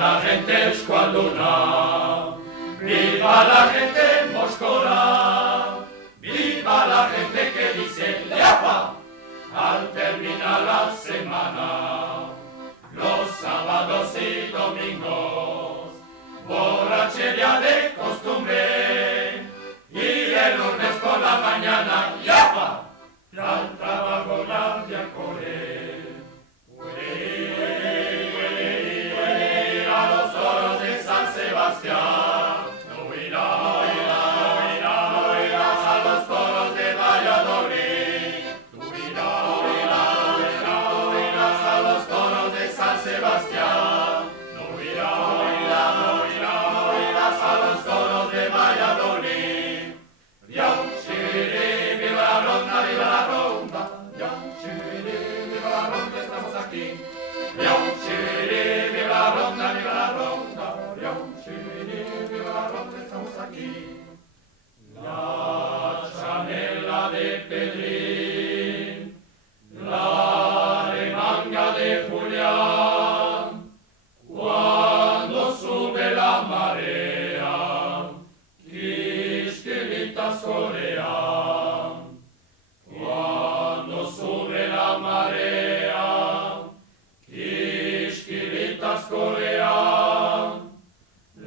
la gente escualuna, viva la gente moscona, viva la gente que dice ¡Yafa! Al terminar la semana, los sábados y domingos, borrachería de costumbre, y el lunes por la mañana ¡Yafa! Al trabajo la de acorde. Sebastián, no irás a los toros de Valladolid, no irás a los toros de San Sebastián, no irás a los toros de Valladolid. Viva la ronda, viva la ronda, viva la ronda, estamos aquí. Viva la ronda, viva la ronda. Estamos aquí. La chanela de Pedrín, la remanga de Julián, cuando sube la marea, quisquilitas corean. Cuando sube la marea, quisquilitas corean.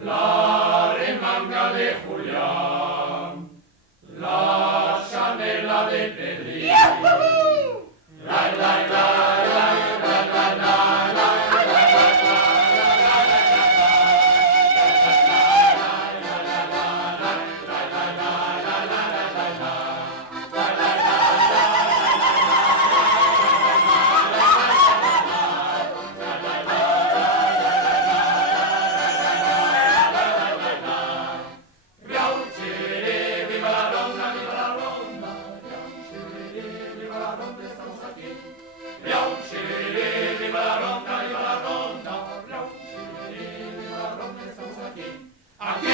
La remanga de Julián, la chanela de Pedrín. La, la, la, la, la, la, la, la. Aquí